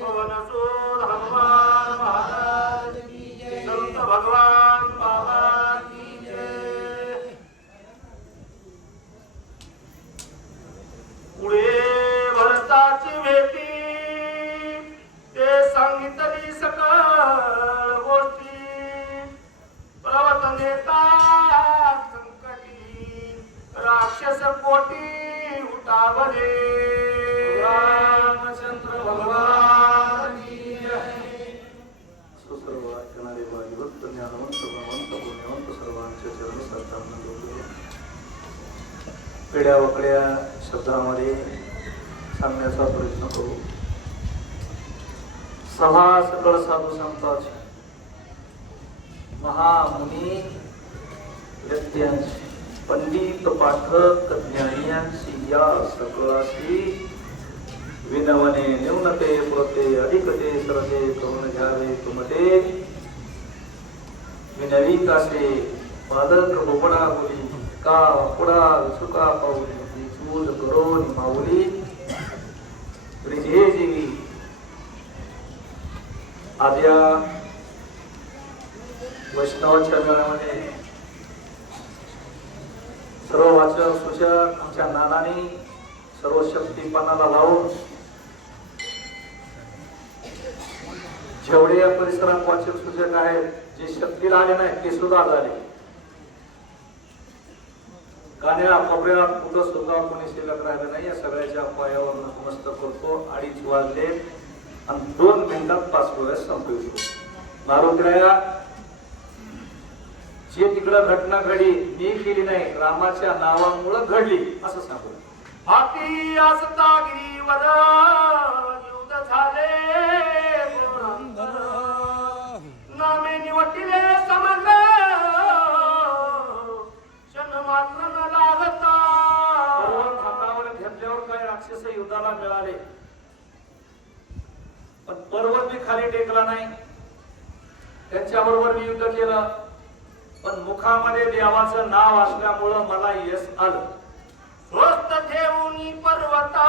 पवनसुत हनुमान महाराज की जय, संत भगवान बाबा की जय। पुढे भरताची भेटी ते सांगितली सकळ गोष्टी, पर्वत नेता संकटी राक्षस कोटी उठावले, रामचंद्र भगवान की जय। सुसर्व ऐकणारे वायुभक्त ज्ञानवंत गुणवंत पुण्यवंत सर्वांच्या चरण श्रद्धांना जोडले पिढ्या वकड्या शब्दामध्ये सांगण्याचा प्रयत्न करू। सभा सकळ साधू संतांची, महामुनी व्यक्त्यांची, पंडित पाठक ज्ञानियांची या सकळाशी विनवणे न्यूनते पुरते अधिकते सरते करून घ्यावे तुमते, विनवी कासे पालक बोबडा बोली का पुडा सुका पाऊली चूल करून माऊली रिजे जीवी। आद्या वैष्णवाच्या मेळामध्ये सर्व वाचक सूचक आमच्या नानांनी सर्व शक्तीपणाला लावून जेवढे या परिसरात वाचक सूचक आहेत, जे शक्तीला आले नाही ते सुद्धा झाले। गाण्या कोपऱ्यात कुठं सुद्धा कोणी शिल्लक राहिलं नाही। या सगळ्याच्या पायावर नतमस्तक करतो। 2:30 वाजले आणि 2 मिनिटात 5 वेळेस संपवितो। मारुतीराया, जे तिकडं घटना घडली मी केली नाही, रामाच्या नावामुळे घडली असं सांगू। हाती असता गिरीवर युद्ध झाले, नामे निवटिले समज क्षण मात्र न लागता। पर्वत हातावर घेतल्यावर काय राक्षस युद्धाला मिळाले, पण पर्वत मी खाली टेकला नाही। त्यांच्याबरोबर मी युद्ध केलं, पण मुखामध्ये देवाचं नाव असल्यामुळं मला यश आलं। स्वस्त ठेवून पर्वता